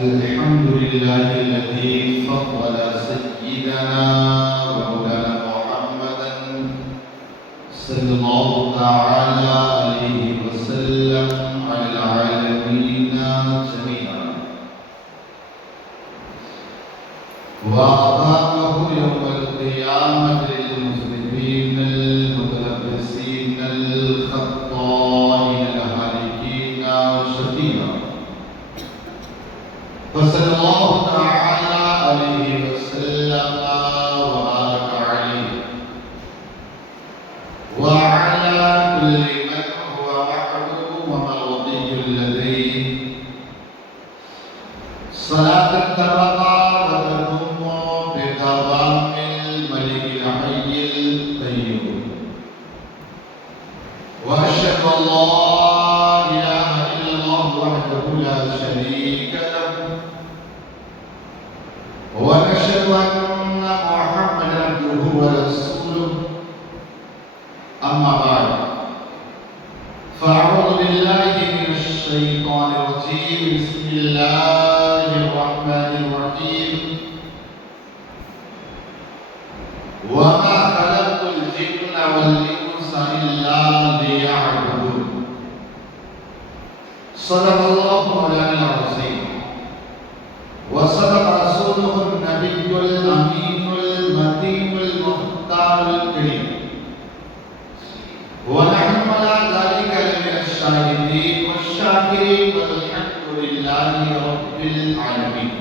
الحمد لله الذي فضل سيدنا ومولانا محمدا صلى الله تعالى عليه وسلم على العالمين جميعا، وأقامه يوم القيامة للمذنبين المتلبسين الخطائين الهالكين شفيعا، فصلى الله تعالى عليه وسلم وبارك عليه وعلى كل من هو معه ومرضي لديه، صلاة تبقى وتدوم بدوام الملك الحي القيوم. وأشهد أن لا إله إلا الله وحده لا شريك له، ونشهد أن محمدا عبده ورسوله. أما بعد، فأعوذ بالله من الشيطان الرجيم. بسم الله الرحمن الرحيم. وما خلقت الجن والإنس إلا ليعبدون. صدق الله مولانا العظيم، وصدق رسوله النبي الأمين المتين المختار الكريم، ونحن على ذلك لمن الشاهدين والشاكرين، والحمد لله رب العالمين.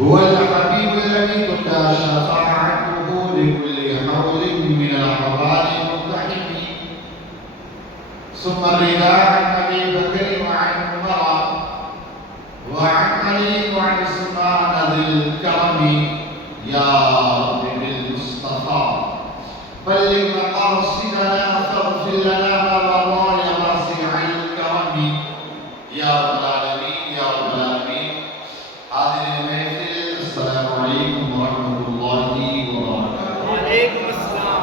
هو الحبيب الذي تبدى شفاعته لكل حول من الأحوال المقتحمين، ثم الرداء عن أبي بكر وعن عمر وعن علي وعن عثمان ذي الكرم. يا رب بالمصطفى بلغ مقاصدنا فاغفر لنا ما مضى يا واسع الكرم. يا رب العالمين يا رب العالمين. حاضرین محفل، السلام علیکم ورحمۃ اللہ وبرکاتہ۔ وعلیکم السلام۔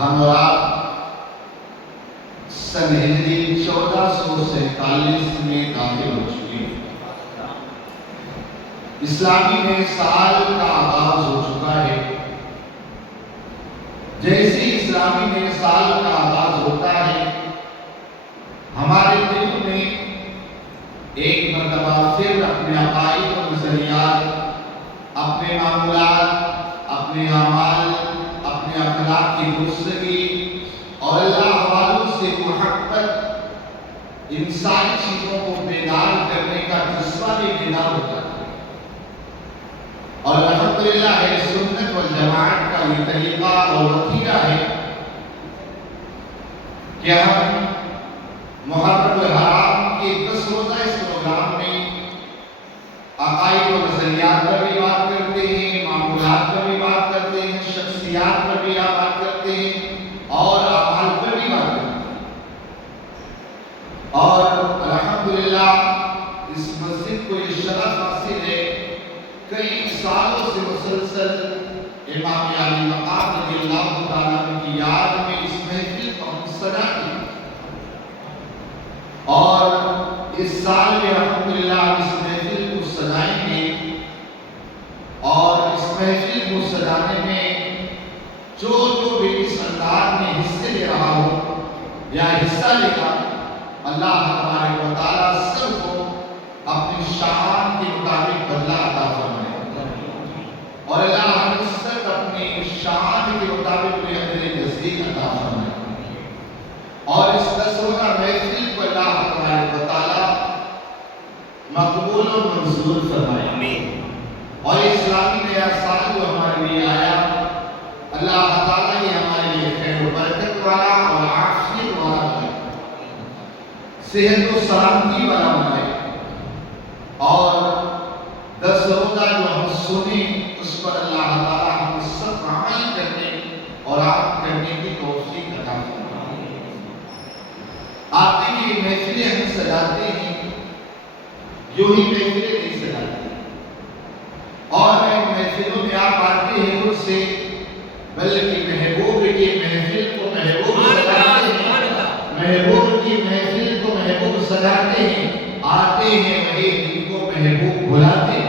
ہم اور آپ سن ہجری 1447 میں داخل ہو چکے ہیں۔ اسلامی نئے سال کا آغاز ہو چکا ہے۔ جیسے اسلامی نئے سال کا آغاز ہوتا ہے، ہمارے دل میں ایک مرتبہ پھر اپنے عقائد و نظریات، اپنے معمولات، اپنے اعمال، اپنے اخلاق کی درستگی اور اللہ حوالوں سے محبت، ان ساری چیزوں کو بیدار کرنے کا جذبہ بھی بیدار ہوتا ہے۔ اور الحمدللہ ہے سنت والجماعت کا یہ طریقہ اور وتیرہ ہے کہ ہم محرم الحرام کے 10 روزہ اس پروگرام میں عقائد و نظریات پر بھی بات کرتے ہیں، معمولات پر بھی بات کرتے ہیں، شخصیات پر بھی بات کرتے ہیں اور اعمال پر بھی بات کرتے ہیں۔ اور الحمدللہ اس مسجد کو یہ شرف حاصل ہے، کئی سالوں سے مسلسل امام علی مقام رضی اللہ تعالیٰ عنہ کی یاد میں اس محفل کو ہم سجاتے ہیں، اور اس سال میں الحمدللہ اس محفل کو سجائیں گے۔ اور اس محفل کو سجانے میں جو بھی اس انداز میں حصے لے رہا ہو یا حصہ لے گا، اللہ تبارک و تعالیٰ سب کو اپنی شان کے مطابق بدلہ عطا فرمائے، اور اللہ ہم سب اپنی شان کے مطابق بھی اجر جزیل عطا فرمائے، اور اس 10 روزہ محفل کو اللہ تبارک و تعالیٰ مقبول و منظور فرمائے۔ اور اسلامی نیا سال جو ہمارے لیے آیا، اللہ تعالیٰ یہ ہمارے لیے خیر و برکت والا اور عافیت والا بنائے، صحت و سلامتی والا بنائے، اور 10 روزہ جو ہم سنیں اس پر اللہ تعالیٰ ہم سب عمل کرنے اور آپ کرنے کی توفیق عطا فرمائے۔ آپ دیکھیے محفلیں ہم سجاتے ہیں، یوں ہی محفلیں نہیں سجاتے، اور محفلوں میں آپ آتے ہیں خود سے، بلکہ محبوب کی محفل کو محبوب سجاتے ہیں جاتے ہیں، آتے ہیں وہی دل کو محبوب بلاتے ہیں۔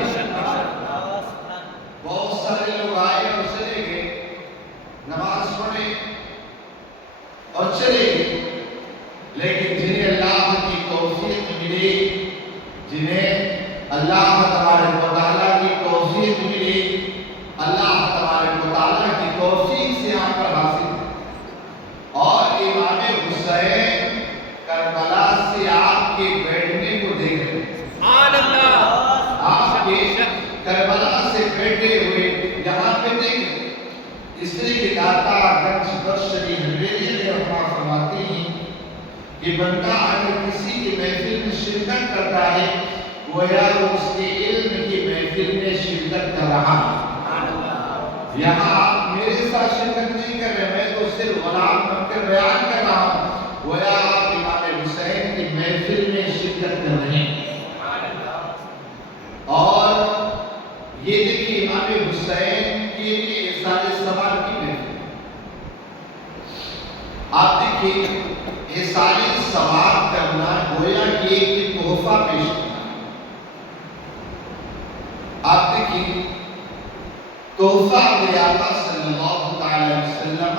بہت سارے لوگ آئے اور چلے گئے، نماز پڑھے اور چلے گئے، لیکن جنہیں اللہ کی توفیق ملی، جنہیں اللہ تبارک و تعالیٰ کی توفیق ملی، اللہ تبارک و تعالیٰ کی توفیق سے آپ پر حاصل، اور امام حسین کربلا سے آپ کے بیٹھنے کو دیکھ رہے ہیں۔ آپ کے کربلا سے بیٹھے ہوئے یہاں پہ دیکھیں، اس لیے کہ داتا گنج بخشری حویلی نے رحمہ فرماتے ہیں کہ بندہ اگر کسی کی محفل میں شرکت کرتا ہے گویا وہ اس کے علم کی محفل میں شرکت کر رہا ہے۔ یہاں آپ میرے ساتھ شرکت نہیں کر رہے، میں تو صرف غلام بن کر بیان کر رہا ہوں، گویا آپ امام حسین کی محفل میں شرکت کر رہے ہیں۔ اور یہ دیکھیے امام حسین کے لیے احسان ثواب کی محفل، آپ دیکھیے احسان ثواب کرنا گویا کہ ایک تحفہ پیش کرنا۔ آپ دیکھیے تحفہ میرے آقا صلی اللہ علیہ وسلم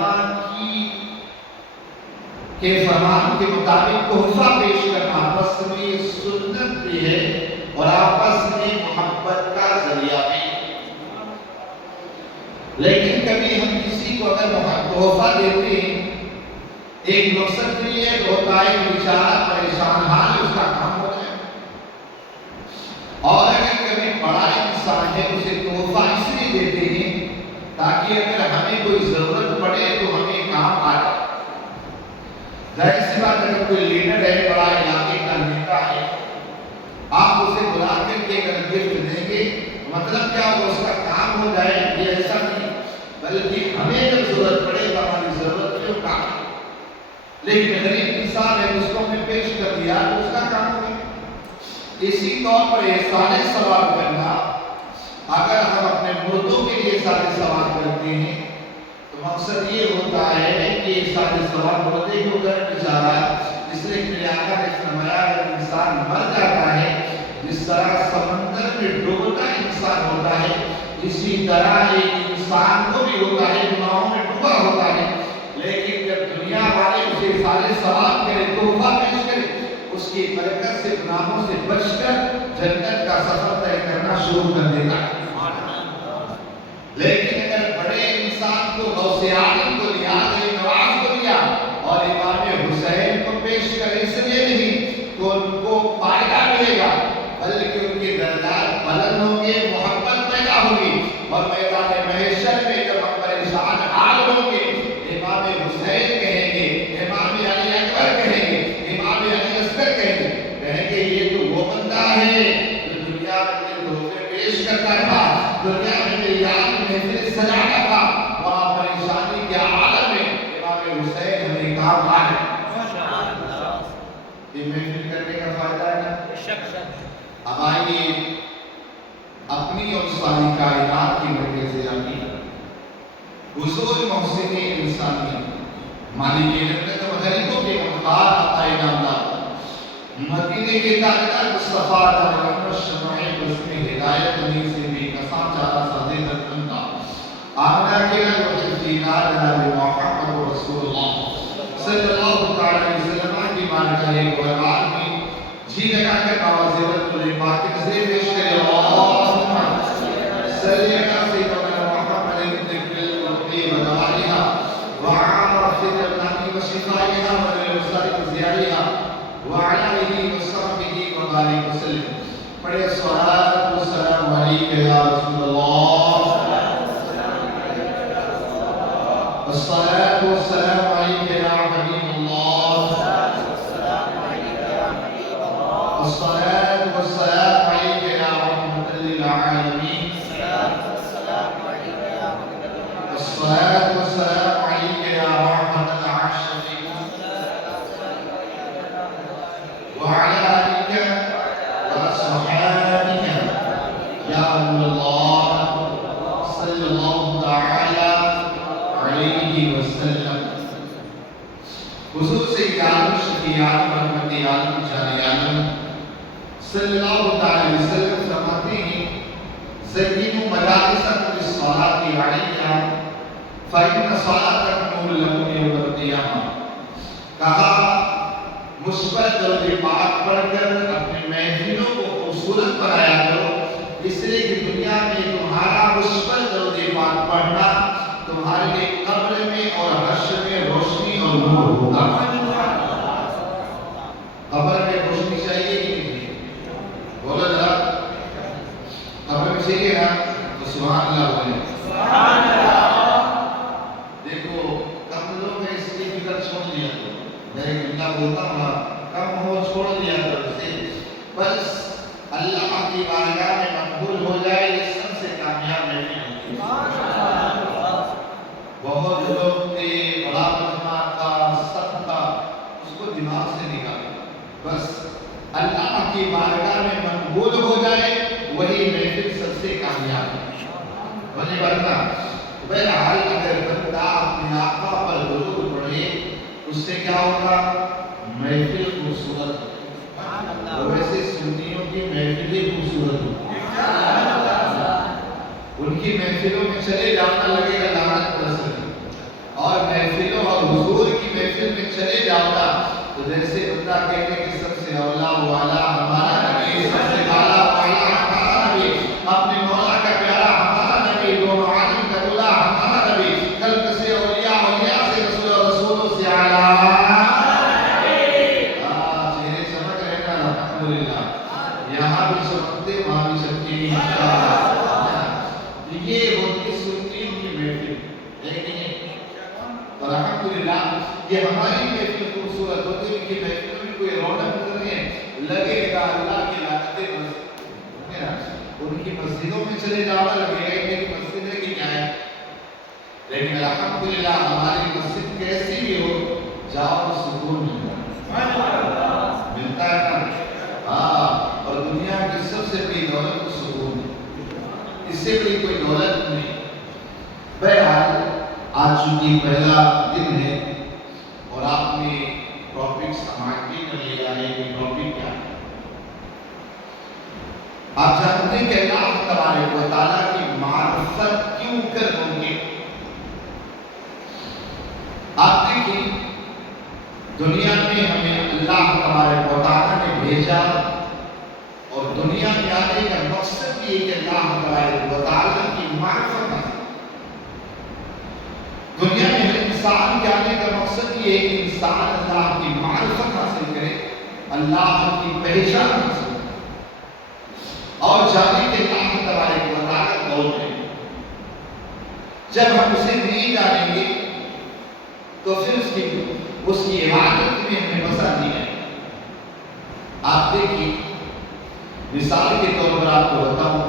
کے فرمان کے مطابق تحفہ پیش کرنا آپس میں سنت بھی ہے اور آپس میں محبت کا ذریعہ بھی، لیکن کبھی ہم کسی کو اگر تحفہ دیتے ہیں ایک مقصد کے لیے ہوتا ہے کہ بیچارہ پریشان حال اس کا کام ہو جائے، اور اگر کبھی بڑا انسان ہے اسے تحفہ اس لیے دیتے ہیں تاکہ اگر ہمیں کوئی ضرورت پڑے تو ہمیں کام آئے۔ ظاہر سی بات اگر کوئی لیڈر ہے، بڑا علاقے کا نیتا ہے، آپ اسے بلا کر کے اگر گفٹ دیں گے مطلب کیا وہ اس کا کام ہو جائے، یہ ایسا نہیں، بلکہ ہمیں جب ضرورت پڑے تو ہماری ضرورت ہے وہ کام ہے، لیکن غریب انسان ہے اس کو ہمیں پیش کر دیا تو اس کا کام ہو گیا۔ اسی طور پر احسان ثواب کرنا، اگر ہم اپنے مردوں کے لیے احسان ثواب کرتے ہیں تو مقصد یہ ہوتا ہے کہ احسان ثواب مردے کو گھر بیچارہ، اس لیے میرے آقا نے فرمایا اگر انسان مر جاتا ہے جس طرح سمندر میں ڈوبتا انسان ہوتا ہے اسی طرح ایک انسان کو بھی ہوتا ہے گناہوں میں ڈوبا ہوتا ہے، لیکن جب دنیا والے اسے احسان ثواب کرے تحفہ پیش کرے اس کی برکت سے گناہوں سے بچ کر جنت کا سفر طے کرنا شروع کر دیتا ہے۔ لیکن اگر بڑے انسان کو غوث اعظم کو لیا، غریب نواز کو لیا اور امام حسین کو پیش کرے اس لیے نہیں تو ان کو فائدہ ملے گا بلکہ ان کے درجات بلند ہوں گے، محبت پیدا ہوگی، اور میدان محشر میں جب ہم پریشان حال ہوں گے امام حسین کہیں گے، امام علی اکبر کہیں گے، امام علی اصغر کہیں گے یہ تو وہ بندہ ہے جو دنیا میں تحفے پیش کرتا تھا، دنیا میں میری یاد محفل سجاتا تھا، وہاں پریشانی کے عالم میں امام حسین ہمیں کام آئے۔ یہ محفل کرنے کا فائدہ ہے نا؟ اب آئیے اپنی اور ساری کائنات کی وجہ سے آئیے حضور محسن انسانیت مالک جنت و غریبوں کے مختار عطا انعامات مدینے کے تاجدار مصطفیٰ محمد شمع بسم ہدایت انہی سے بھی قسم چارہ صدی درکنتا آمنہ کے لئے دینار جناب محمد رسول اللہ صلی اللہ علیہ وسلم کی مانکہ ایک ورمان میں جی لگا کر باوزیرت تلے پاک کے نظرے پیش کرے اللہم صلی اللہ سیدنا محمد ذکر القی و دوائیہا وعام رفت ابنانی و شفائیہا و رسالت زیادیہا وعلائہ و صحبہ و بارک وسلم۔ پڑھے الصلاة والسلام علیکہ یا رسول اللہ، الصلاة والسلام علیکہ یا حبیب اللہ، الصلاة والسلام علیکہ یا رحمت للعالمین، الصلاة والسلام علیکہ یا رحمت العاشقین وعلى آلك وأصحابك يا رب الله صلى الله تعالى عليه وسلم۔ حضور سے صدیق عالم رحمتی عالم جان عالم صلی اللہ تعالی وسلم فرماتے ہیں زینوا مجالسکم بالصلاۃ علیہ فإن صلاتکم لکم یوم القیامہ. کہا مثبت درود پاک پڑھ کر اپنے محفلوں کو خوبصورت بنایا کرو، اس لیے کہ دنیا میں تمہارا مثبت درود پاک پڑھنا تمہارے لیے قبر میں اور حشر میں روشنی اور نور ہوگا. قبر میں روشنی چاہیے کہ نہیں؟ بولو ذرا، قبر میں چاہیے نا؟ تو سبحان اللہ بولے. سبحان اللہ. دیکھو کم لوگ ہیں اس کی فکر چھوڑ دیا کرو. میں ایک جملہ بولتا ہوں، کم ہو چھوڑ دیا کرو اسے، بس اللہ کی بارگاہ میں مقبول ہو جائے، یہ سب سے کامیاب نہیں ہوتی. بہت لوگ تھے، بڑا مجمع تھا، سب تھا، اس کو دماغ سے نکالو. بس اللہ کی بارگاہ میں مقبول ہو جائے وہی محفل سب سے کامیاب ہے. وہی ورنہ بہرحال اگر بندہ اپنے آقا پر درود پڑھے اس سے کیا ہوگا؟ محفل خوبصورت ہوگی. ویسے سنیوں کی محفل ہی خوبصورت ہوگی. ان کی محفلوں میں چلے جانا لگے گا لعنت برسے، اور محفلوں اور حضور کی محفل میں چلے جانا تو جیسے بندہ کہتے کہ سب سے اولا والا ہمارا نبی، سب سے اعلیٰ والا ہمارا نبی، اپنے مولا کا پیارا ہمارا نبی، دونوں عالم کا دولا ہمارا نبی، خلق سے اولیاء، اولیاء سے رسول، اور رسولوں سے اعلیٰ. چہرے چمک رہے نا الحمدللہ. یہاں بھی چمکتے وہاں بھی چمکے انشاءاللہ. یہ ہوتی سنیوں کی محفل ہے کہ نہیں؟ اور الحمدللہ یہ ہماری محفل خوبصورت ہوتی ہے. ان کی محفلوں میں کوئی رونق نہیں ہے، لگے گا اللہ کی لعنتیں ان کی مسجدوں میں چلے جانا لگے گا کہ مسجد ہے کہ کیا ہے. لیکن الحمدللہ ہماری مسجد کیسی بھی ہو، جاؤ سکون ملتا ہے نا. ہاں، اور دنیا کی سب سے بڑی دولت تو سکون ہے، اس سے بڑی کوئی دولت نہیں. بہرحال آج چونکہ پہلا دن ہے اور آپ نے ٹاپک سماعتی کر لیا ہے. یہ ٹاپک کیا ہے؟ آپ جانتے ہیں کہ اللہ تبارک و تعالیٰ کی معرفت کیوں کر ہوگی. آپ دیکھیں دنیا میں ہمیں اللہ تبارک و تعالیٰ نے بھیجا، اور دنیا میں آنے کا مقصد یہ کہ اللہ تبارک و تعالیٰ کی معرفت ہے. دنیا میں ہر انسان کے آنے کا مقصد یہ ہے کہ انسان اللہ کی معرفت حاصل کرے، اللہ کی پہچان حاصل کرے، اور جانے کہ اللہ تبارک و تعالیٰ کون ہے. جب ہم اسے نہیں جانیں گے تو پھر اس کی عبادت میں ہمیں مزہ نہیں آئے. آپ دیکھیے مثال کے طور پر آپ کو بتاؤں،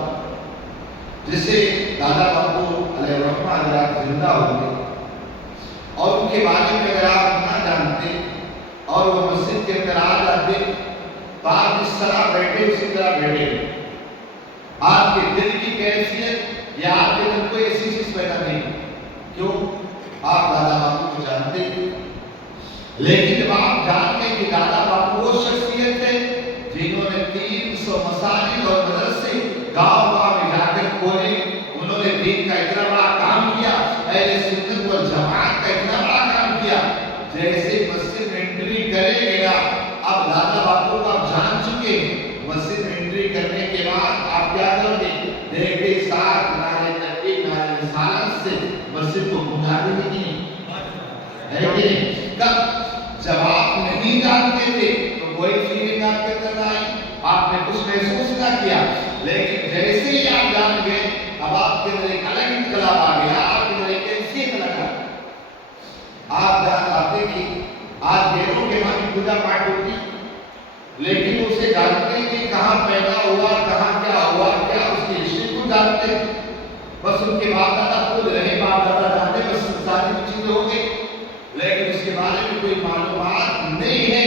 جیسے دادا باپو علیہ الرحمہ اگر آپ زندہ ہوتے اور ان کے بارے میں اگر آپ نہ جانتے اور وہ مسجد کے اندر آ جاتے تو آپ جس طرح بیٹھے اسی طرح بیٹھے. آپ کے دل کی کیفیت یا آپ کے دل کو ایسی چیز پیدا نہیں. کیوں؟ آپ دادا باپو کو جانتے ہیں. لیکن جب آپ جان گئے کہ دادا باپو وہ شخصیت ہے جنہوں نے 300 مساجد اور مدرسے گاؤں گاؤں میں جا کر کھولے، انہوں نے دین کا اتنا بڑا کام کیا، اہل سنت والجماعت کا اتنا بڑا کام کیا، جیسے مسجد میں انٹری کریں گے نا، اب دادا باپو کو آپ جان چکے ہیں. مسجد میں انٹری کرنے کے بعد آپ کیا کرو گے؟ دیکھتے ساتھ نعرے تکبیر نعرے رسالت سے مسجد کو گھما دیں گے ہے کہ نہیں؟ کب جب آپ نہیں جانتے تھے تو کوئی فیلنگ آپ کے اندر نہ آئی، آپ نے کچھ محسوس نہ کیا. لیکن جیسے ہی آپ جان گئے اب آپ کے اندر ایک الگ انقلاب آ گیا، آپ کے اندر ایک کیفیت لگا. آپ دیکھیے آج غیروں کے وہاں پوجا پاٹ ہوتی، لیکن اسے جانتے نہیں کہاں پیدا ہوا، کہاں کیا ہوا، کیا اس کی ہسٹری کو جانتے. بس ان کے باپ دادا خود رہے، باپ دادا جانتے، بس ساری چیزیں ہو گئی، لیکن اس کے بارے میں کوئی معلومات نہیں ہے.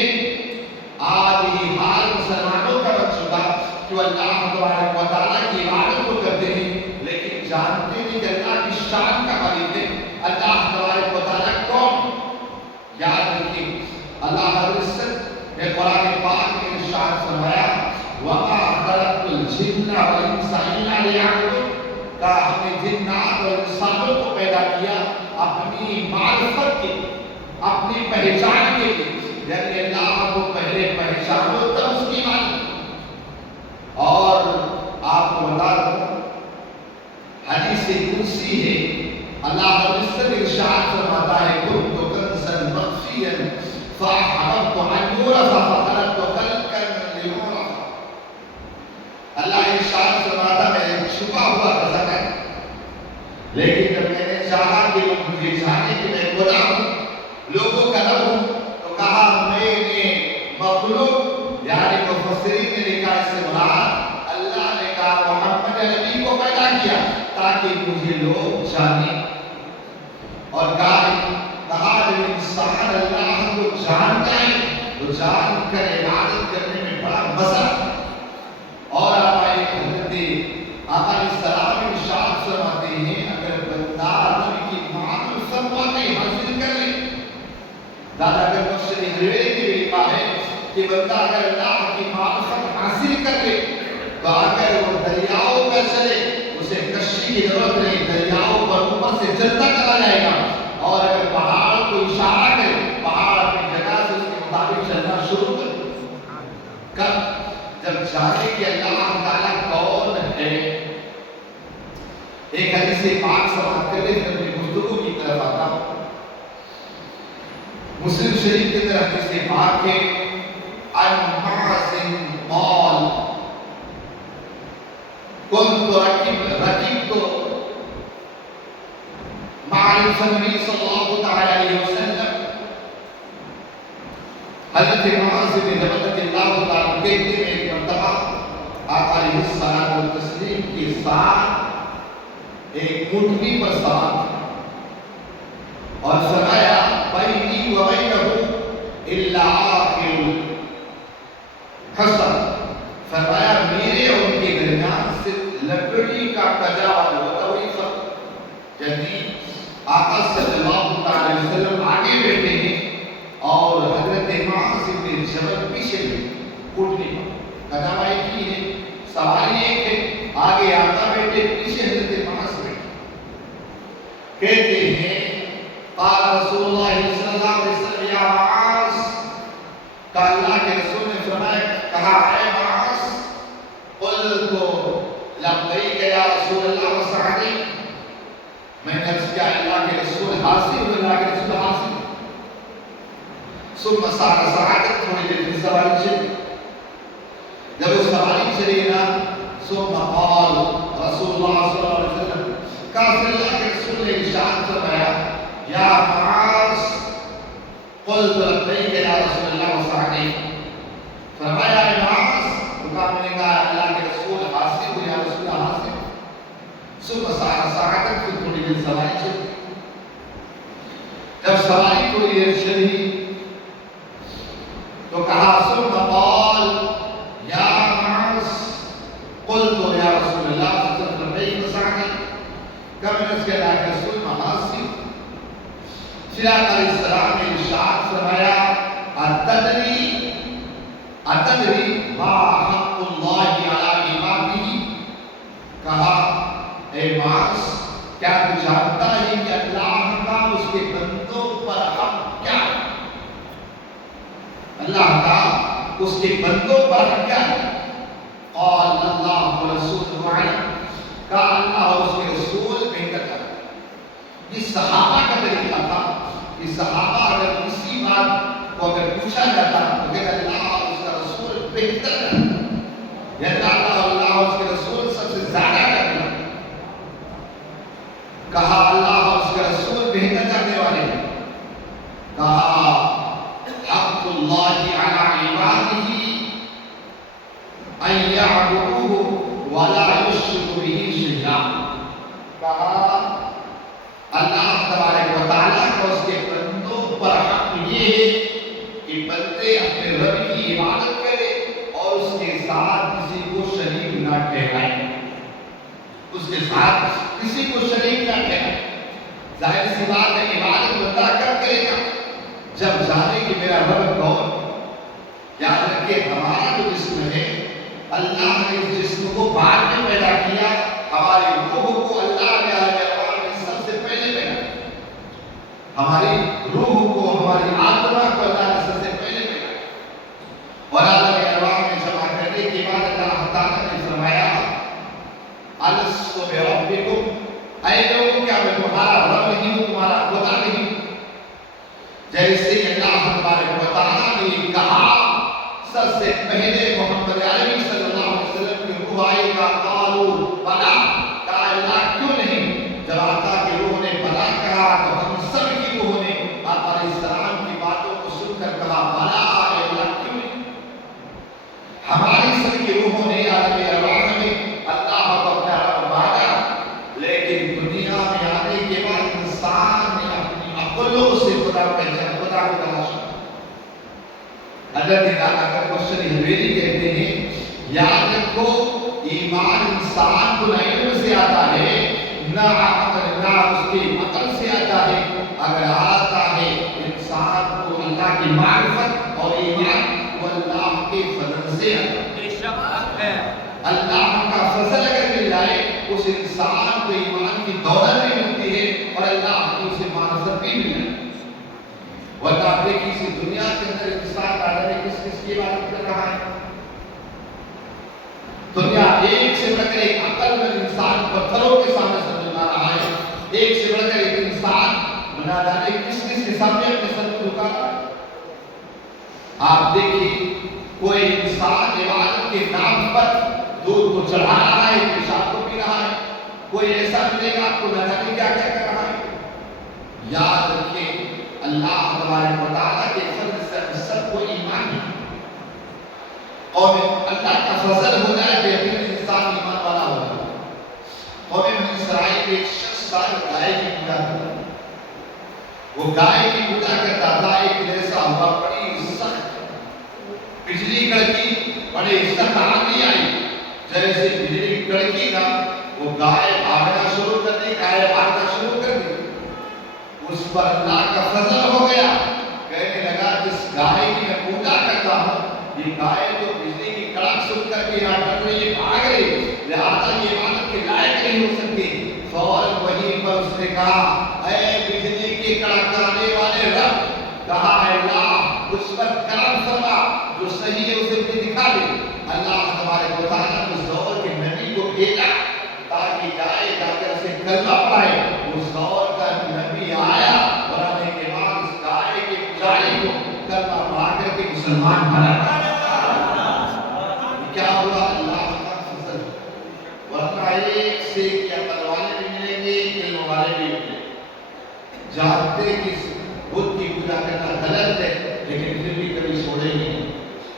آج یہ حال مسلمانوں کا بن چکا کہ وہ اللہ تبارک و تعالیٰ کی عبادت کو کرتے ہیں لیکن جانتے نہیں کہ اللہ کی شان کا مالک ہے، اللہ تبارک و تعالیٰ کون. یاد رکھیے اللہ رب العزت نے قرآن پاک میں ارشاد فرمایا وَمَا خَلَقْتُ الْجِنَّ وَالْإِنسَ إِلَّا لِيَعْبُدُونِ، کہا ہم نے جنات اور انسانوں کو پیدا کیا اپنی معرفت کے لیے، اپنی پہچان کے لیے، یعنی اللہ کو پہلے پہچانو تب اس کی معرفت۔ اور آپ کو بتا دوں حدیث قدسی ہے، اللہ رب العزت ارشاد فرماتا ہے كُنتُ كَنزًا مخفيا فأحببت أن يعرف فخلقت خلقا ليعرف۔ اللہ ارشاد فرماتا میں چھپا ہوا خزانہ ہے، لیکن جب میں نے چاہا کہ لوگ مجھے جانے کہ میں خدا ہوں، لوگوں کا رب ہوں، تو کہا میں نے مخلوق، یعنی مفسرین نے لکھا اس سے مراد اللہ نے کہا محمد نبی کو پیدا کیا تاکہ مجھے لوگ جانیں، اور کہا جب انسان اللہ کو جان جائے تو جان کر عبادت کرنے میں بڑا مزہ۔ اور ہمارے حضرت آقا علیہ السلام ارشاد فرماتے ہیں اگر بندہ اللہ کی معرفت واقعی حاصل کر لے، دادا اگر بخشری حریرے کی لکھا ہے کہ بندہ اگر اللہ کی معرفت حاصل کر لے تو اگر وہ دریاؤں پر چلے اسے کشتی کی ضرورت نہیں، دریاؤں پر اوپر سے چلتا چلا جائے گا، اور اگر پہاڑ کو اشارہ کرے پہاڑ اپنی جگہ سے اس کے مطابق چلنا شروع کر دے۔ کب؟ جب جانے کہ اللہ تعالیٰ کون ہے۔ ایک حدیث پاک سماعت کرنے میں اپنی گفتگو کی طرف آتا ہوں۔ مسلم شریف کے اندر حدیث پاک ہے عن معاذ قال كنت ركبت مع النبي صلى الله تعالى عليه وسلم، حضرت معاذ بن جبل رضی اللہ تعالیٰ عنہ کہتے ہیں ایک مرتبہ آقا علیہ الصلوۃ والتسلیم کے ساتھ ایک اونٹنی پر سوار تھا اور فرمایا بینی و بینہ الا آخر حسن، فرمایا میرے اور ان کے درمیان صرف لکڑی کا کجا ہوتا وہی فرق، یعنی آقا صلی اللہ علیہ وسلم آگے بیٹھے ہیں اور حضرت معاذ بن جبل پیچھے اونٹنی پر، کجا ایک ہی ہے، سواری ایک ہے، آگے آقا بیٹھے پیچھے حضرت معاذ بیٹھے۔ کہتے ہیں قال رسول اللہ صلی اللہ علیہ وسلم یا معاذ، کہ اللہ کے رسول نے فرمایا کہا اے معاذ، قلت لبیک یا رسول اللہ وسعدیک، میں نے عرض کیا اللہ کے رسول حاضر، اللہ کے رسول حاضر۔ ثم سار ساعتك تھوڑی دیر کی سواری چلی، جب وہ سواری چلی نا ثم قال رسول اللہ صلی اللہ علیہ وسلم، کہا اللہ کے رسول نے ارشاد فرمایا یا معاذ، قلت لبیک یا رسول اللہ وسعدیک، فرمایا اے معاذ، تو کہا میں نے کہا اللہ کے رسول حاضر ہو یا رسول حاضر۔ ثم سار ساعتك پھر تھوڑی دیر سواری چلی، جب سواری تھوڑی دیر چلی تو کہا ثم قال یا معاذ، قلت یا رسول اللہ صلی اللہ علیہ وسلم وسعدیک، کہ میں نے اس کے اللہ کے رسول معاذ سے۔ پھر آقا علیہ السلام نے ارشاد فرمایا اتدری ما حق اللہ علی عبادہ، کہا اے معاذ کیا تو جانتا ہے کہ اللہ کا اس کے بندوں پر حق کیا ہے؟ اللہ کا اس کے بندوں پر حق کیا ہے؟ قال اللہ ورسولہ اعلم، کہا اللہ اور اس کے رسول بہتر جانتے۔ یہ صحابہ کا طریقہ تھا کہ صحابہ اگر کسی بات کو اگر پوچھا جاتا تو کہ اللہ اور اس کا رسول بہتر جانتا، یعنی اللہ اور اس کے رسول سب سے زیادہ جانتے۔ کہا اللہ اور اس کے رسول بہتر جاننے والے ہیں، کہا حق اللہ علی عبادہ ان یعبدوہ ولا یشرکوا بہ شیئا، کہا اللہ تبارک و تعالیٰ کا اس کے بندوں پر حق یہ ہے کہ بندے اپنے رب کی عبادت کریں اور اس کے ساتھ کسی کو شریک نہ ٹھہرائیں، اس کے ساتھ کسی کو شریک نہ ٹھہرائیں۔ ظاہر سی بات ہے عبادت بندہ کب کرے گا؟ جب جانے کہ میرا رب کون، یاد رکھے ہمارا جو جسم ہے اللہ نے اس جسم کو بعد میں پیدا کیا، ہماری روح کو اللہ نے عالم ارواح میں سب سے پہلے پیدا کیا، ہماری روح کو، ہماری آتما کو اللہ نے سب سے پہلے پیدا کیا، اور عالم ارواح میں جمع کرنے کے بعد اللہ تعالیٰ نے فرمایا الستُ بربکم، اے لوگوں کیا میں تمہارا رب نہیں ہوں، تمہارا خدا نہیں ہوں؟ جیسے اللہ تبارک و تعالیٰ نے کہا سب سے پہلے محمد عربی صلی اللہ علیہ وسلم کی روح آئے گا، قالوا بلا، کہا اللہ کیوں نہیں؟ جب آقا کی روح نے بلا کہا تو ہم سب کی روح نے آقا علیہ السلام کی باتوں کو سن کر کہا بلا، اے اللہ کیوں نہیں؟ ہماری سب کی روحوں نے عالم ارواح میں اللہ کو اپنا رب مانا، لیکن دنیا میں آنے کے بعد انسان نے اپنی عقلوں سے خدا کو تلاشا۔ اگر کوشچن حویری کہتے ہیں یاد رکھو ایمان انسان کو نہ علم سے آتا ہے نہ اس کی عقل سے آتا ہے، اگر آتا ہے انسان کو اللہ کی معرفت اور ایمان وہ اللہ کے فضل سے آتا ہے۔ اللہ کا فضل اگر مل جائے اس انسان کو ایمان کی دولت بھی ملتی ہے اور اللہ کی اسے معرفت بھی مل جائے۔ ورنہ آپ دیکھیں اسی دنیا کے اندر انسان تعالیٰ نے کس کی عبادت کر رہا ہے؟ دنیا ایک سے بڑھ کر ایک عقل مند انسان پتھروں کے سامنے سر جھکا رہا ہے، ایک سے بڑھ کر ایک انسان بنا جانے کس کے سامنے اپنے سر کو جھکا رہا ہے۔ آپ دیکھیں کوئی انسان عبادت کے نام پر دودھ کو چڑھا رہا ہے، پیشاب کو پی رہا ہے، کوئی ایسا ملے گا آپ کو نہ جانے کیا کیا کر رہا ہے۔ یاد رکھیں اللہ تبارک و تعالیٰ کے فضل سے سب کو ایمان ہے، اور اللہ کا فضل ہو جائے تو یقین انسان ایمان والا ہو جائے۔ قوم بنی اسرائیل کے ایک شخص تھا جو گائے کی پوجا کرتا تھا، وہ گائے کی پوجا کرتا تھا۔ ایک ایسا ہوا بڑی سخت بجلی کڑکی، بڑی سخت آندھی آئی، جیسے بجلی کڑکی نا وہ گائے بھاگنا شروع کر دی، گائے بھاگنا شروع کر دی۔ اس پر اللہ کا فضل ہو گیا، کہنے لگا جس گائے کی میں پوجا کرتا ہوں یہ گائے تو بجلی کی کڑک سن کر کے یہاں ڈر رہی بھاگ رہی، لہٰذا یہ عبادت کے لائق نہیں ہو سکتی۔ فوراً وہیں پر اس نے کہا اے بجلی کی کڑک کرانے والے رب، کہا ہے اللہ اس پر کرم فرما، جو صحیح ہے اسے مجھے دکھا دے۔ اللہ تبارک و تعالیٰ نے اس دور کے نبی کو بھیجا تاکہ جائے جا کر اسے کلمہ پڑھائے۔ اس دور کا نبی آیا اور آنے کے بعد اس گائے کے پجاری کو کلمہ پڑھا کر کے مسلمان بنا۔ کیا ہوا؟ اللہ کا فضل۔ ورنہ ایک سے کیا عقل والے بھی ملیں گے، علم والے بھی ملیں گے، جانتے کہ بت کی پوجا کرنا غلط ہے لیکن پھر بھی کبھی چھوڑیں گے۔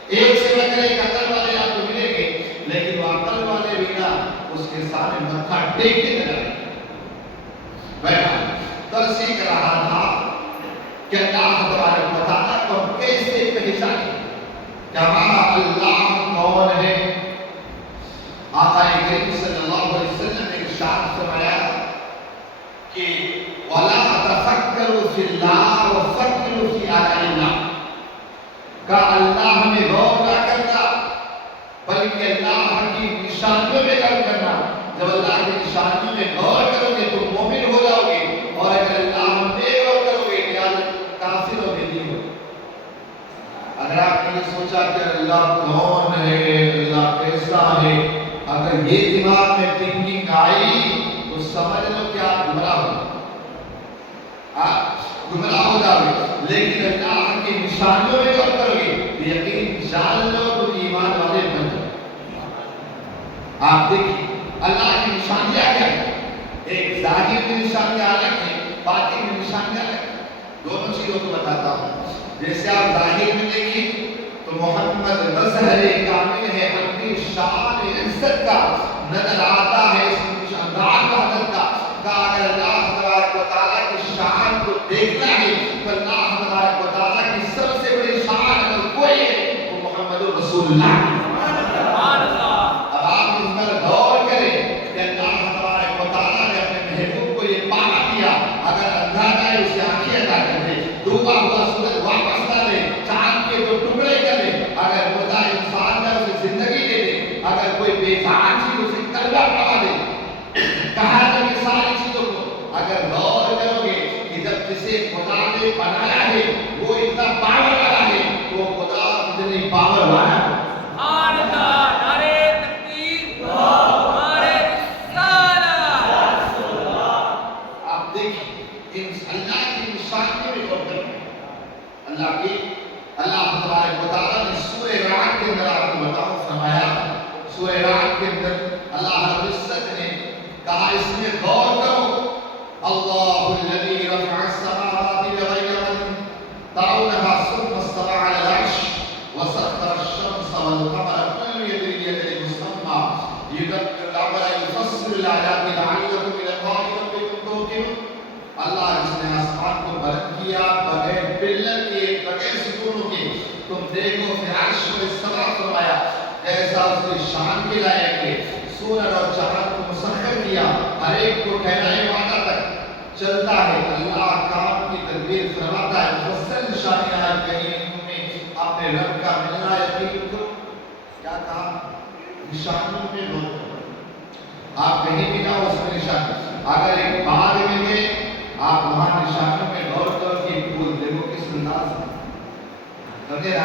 ایک سے بڑھ کر ایک عقل والے آپ کو ملیں گے، لیکن وہ عقل والے بھی نہ اس کے سامنے متھا ٹیکتے نظر۔ میں کل سیکھ رہا تھا کہ اللہ تبارک و تعالیٰ کو کیسے پہچانے، کہ ہمارا اللہ کون ہے۔ آقا کریم صلی اللہ علیہ وسلم نے ارشاد فرمایا کہ وَلَا تَفَكَّرُوا فِي اللَّهِ وَفَكِّرُوا فِي آلَاءِ اللَّهِ، کہ اللہ میں غور نہ کرنا بلکہ اللہ کی نشانیوں میں غور کرنا۔ جب اللہ کی نشانیوں میں غور کرو گے تو مومن ہو جاؤ گے، اور اگر اللہ میں غور کرو گے تو کافر ہو گے۔ اگر آپ نے سوچا کہ اللہ کون ہے، اللہ کیسا ہے، اگر یہ دماغ میں تھنکنگ آئی تو سمجھ لو کہ آپ گمراہ ہو، آپ گمراہ ہو جاؤ گے۔ لیکن اللہ کی نشانیوں میں غور کرو گے تو یقین جان لو تو ایمان والے بن جاؤ۔ آپ دیکھیں اللہ کی نشانیاں کیا ہیں، ایک ظاہر کی نشانیاں الگ ہیں، باطن کی نشانیاں الگ ہیں۔ دونوں چیزوں کو بتاتا ہوں۔ جیسے آپ ظاہر میں دیکھیں تو محمد مظہر کامل ہے، اپنی شان عزت کا نظر آتا ہے، اس کی شاندار وحدت کا۔ اگر اللہ تبارک و تعالیٰ کی شان کو دیکھنا ہے تو اللہ تبارک و تعالیٰ کی سب سے بڑی شان اگر کوئی ہے وہ محمد رسول اللہ۔ اب آپ اس پر غور کریں کہ اللہ تبارک و تعالیٰ نے اپنے محبوب کو یہ پانا دیا، اگر اندھا جائے اسے آنکھیں عطا کر دے، ڈوبا ہوا سورج اللہ تبارک و تعالیٰ نے سورہ رعد کے اندر آپ کو بتاؤ فرمایا، سورہ رعد کے اندر اللہ رب العزت نے کہا اس میں غور کرو، اللہ الذی رفع السماوات بغیر عمد ترونها ثم استوى على العرش وسخر الشمس والقمر كل يجري لأجل مسمى يدبر الأمر يفصل الآيات لعلكم بلقاء ربكم توقنون۔ اللہ جس نے آسمان کو بلند کیا بغیر پلر کے، بغیر ستونوں کے، تم دیکھو پھر عرش پر استوا فرمایا، ایسا اس نے شان کے لائق ہے، سورج اور چاند کو مسخر کیا، ہر ایک کو ٹھہرائے وعدہ تک چلتا ہے، اللہ کام کی تدبیر فرماتا ہے، مفصل نشانیاں ہیں، کہیں تمہیں اپنے رب کا ملنا یقین کرو۔ کیا کہا؟ نشانیوں میں غور کرو، آپ کہیں بھی نہ ہو اس میں نشان، اگر ایک باغ میں گئے آپ وہاں نشانوں میں غور کرو کہ پھول دیکھو کس انداز میں، سمجھے نا؟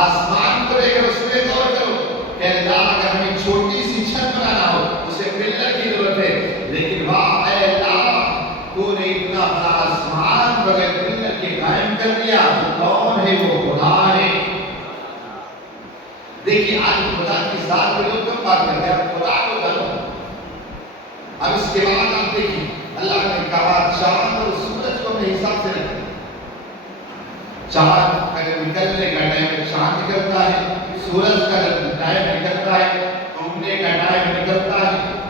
آسمان کو لے کر اس میں غور کرو کہ اللہ اگر ہمیں چھوٹی سی چھت بنانا ہو اسے پلر کی ضرورت ہے، لیکن واہ اے اللہ تو نے اتنا بڑا آسمان بغیر پلر کے قائم کر دیا، تو کون ہے؟ وہ خدا ہے۔ دیکھیے آج خدا کی ذات پہ لوگ کم بات کرتے ہیں، خدا کو جانو۔ اب اس کے بعد آپ دیکھیں اللہ نے کہا چاند اور سورج کو اپنے حساب سے رکھیں، چاند اگر نکلنے کا ٹائم چاند نکلتا ہے، سورج کا ٹائم نکلتا ہے، ڈوبنے کا ٹائم نکلتا ہے۔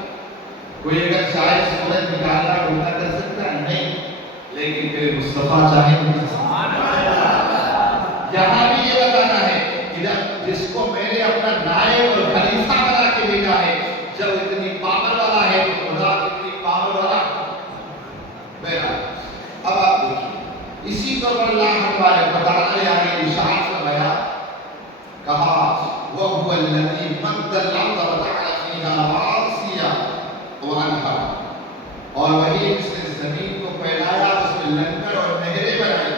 کوئی اگر چاہے سورج نکالنا ڈوبنا کر سکتا ہے؟ نہیں، لیکن پھر مصطفیٰ چاہے یہاں بھی یہ بتانا ہے کہ جس کو میں نے اپنا نائب اور خلیفہ بنا کے بھیجا ہے، جب اتنی پاور والا ہے تو خدا اتنی پاور والا میرا۔ اب آپ دیکھیں اسی طور پر اللہ تبارک و تعالیٰ نے آگے ارشاد فرمایا، کہا وَهُوَ الَّذِي مَدَّ الْأَرْضَ وَجَعَلَ فِيهَا رَوَاسِيَ وَأَنْهَارًا، اور وہی جس نے زمین کو پھیلایا، اس میں لنگر اور نہریں بنائی،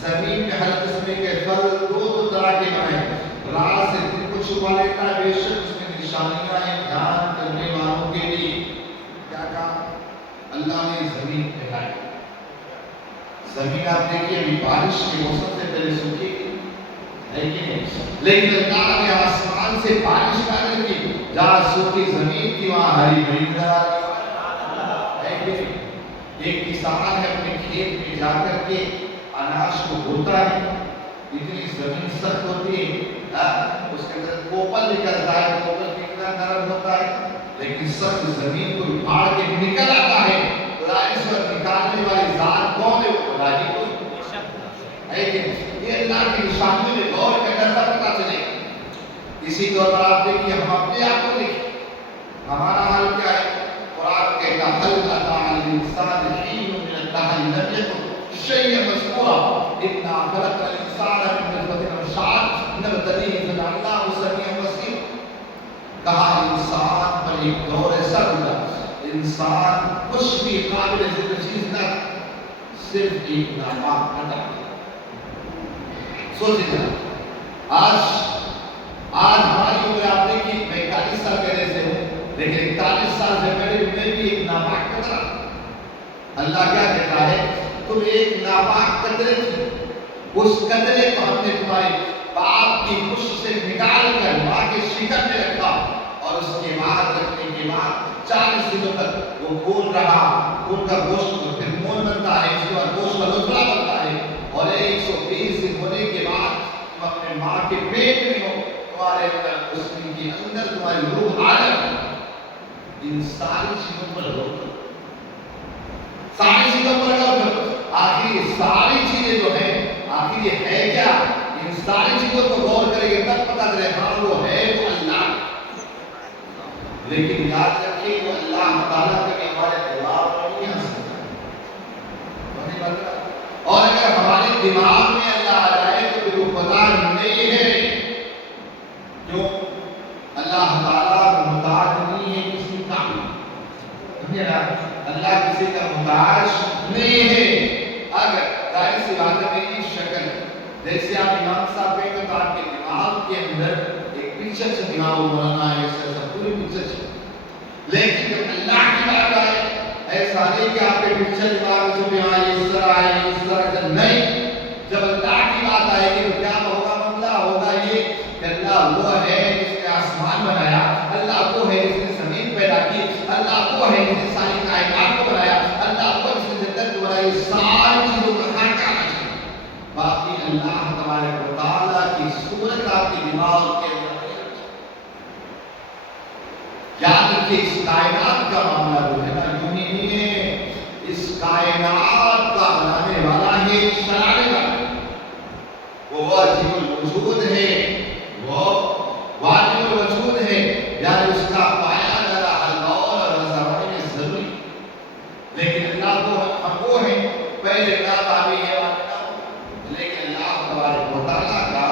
زمین میں ہر قسم کے پھل دو طرح کے بنائے، رات سے دن کو چھپا لیتا ہے، بے شک اس میں نشانیاں ہیں دھیان کرنے والوں کے لیے۔ کیا کہا؟ اللہ نے زمین پھیلائی، زمین آپ دیکھیے ابھی بارش کے موسم سے پہلے سوکھی ہے کہ نہیں، لیکن اللہ نے آسمان سے بارش نازل کی، جہاں سوکھی زمین تھی وہاں ہری بھری نظر ہے کہ نہیں۔ ایک کسان ہے اپنے کھیت میں جا کر کے اناج کو بوتا ہے، اتنی زمین سخت ہوتی ہے، اس کے اندر کوپل نکلتا ہے، کوپل کتنا نرم ہوتا ہے، لیکن سخت زمین کو پھاڑ کے نکل آتا ہے، اس وقت نکالنے والی ذات کون ہے؟ وہ خدا ہی کو ہے کہ یہ اللہ کی نشانیوں میں غور کرنے کا پتہ چلے۔ اسی طور پر آپ دیکھیے ہم اپنے آپ کو دیکھیں، ہمارا حال کیا ہے؟ قرآن کہتا ہے هل أتى على الإنسان حين من الدهر لم يكن شيئا مذكورا إنا خلقنا الإنسان من نطفة أمشاج نبتليه فجعلناه سميعا بصيرا۔ کہا انسان پر ایک دور ایسا گزرا، انسان کچھ بھی قابل ذکر چیز نہ، صرف ایک ناپاک قطرہ۔ سوچیں ذرا، آج ہماری عمر آپ دیکھیں، میں 41 سال پہلے سے ہوں، لیکن 41 سال سے پہلے میں بھی ایک ناپاک قطرہ۔ اللہ کیا کہتا ہے؟ تم ایک ناپاک قطرے تھے، اس قطرے کو ہم نے تمہارے باپ کی پشت سے نکال کر ماں کے شکم میں رکھا، اور اس کے بعد رکھنے کے بعد 40 دنوں تک وہ خون رہا، خون کا گوشت پھر خون بنتا ہے، اس کے بعد گوشت کا لوتھڑا بنتا ہے، اور 120 دن ہونے کے بعد تم اپنے ماں کے پیٹ میں ہو، تمہارے اندر اس دن کے اندر تمہاری روح عالم۔ ان ساری چیزوں پر غور کرو، ساری چیزوں پر غور کرو، آخر یہ ساری چیزیں جو ہیں آخر یہ ہے کیا؟ ان ساری چیزوں کو غور کریں گے تب پتہ چلے ہاں وہ ہے تو اللہ، لیکن یاد رکھیں وہ اللہ تعالیٰ کے ہمارے دماغ میں نہیں آ سکتا، اور اگر ہمارے دماغ میں اللہ آ جائے تو پھر وہ خدا نہیں ہے۔ کیوں؟ اللہ تعالیٰ محتاج نہیں ہے کسی کا، اللہ کسی کا محتاج نہیں ہے۔ اگر ظاہر سی بات ہے میری شکل جیسے آپ امام صاحب کہیں تو آپ کے دماغ کے اندر ایک پکچر چل رہا ہو، مولانا ایسا پوری پکچر چل، لیکن جب اللہ کی بات آئے ایسا نہیں کہ آپ کے پکچر دماغ میں جو بھی آئے اس طرح آئے اس طرح نہیں، جب اللہ کی بات آئے گی تو کیا دماغ کے اندر نہیں رکھا۔ یاد رکھیے اس کائنات کا معاملہ جو ہے نا یوں ہی نہیں ہے، اس کائنات کا بنانے والا ہے، چلانے والا ہے، وہ واجب الوجود ہے، وہ واجب الوجود ہے، یعنی اس کا پایا ذرا الدور اور زمانے میں ضروری، لیکن اللہ تو ہم وہ ہیں پہلے اللہ تعالی ہے لیکن اللہ تبارک و تعالیٰ کا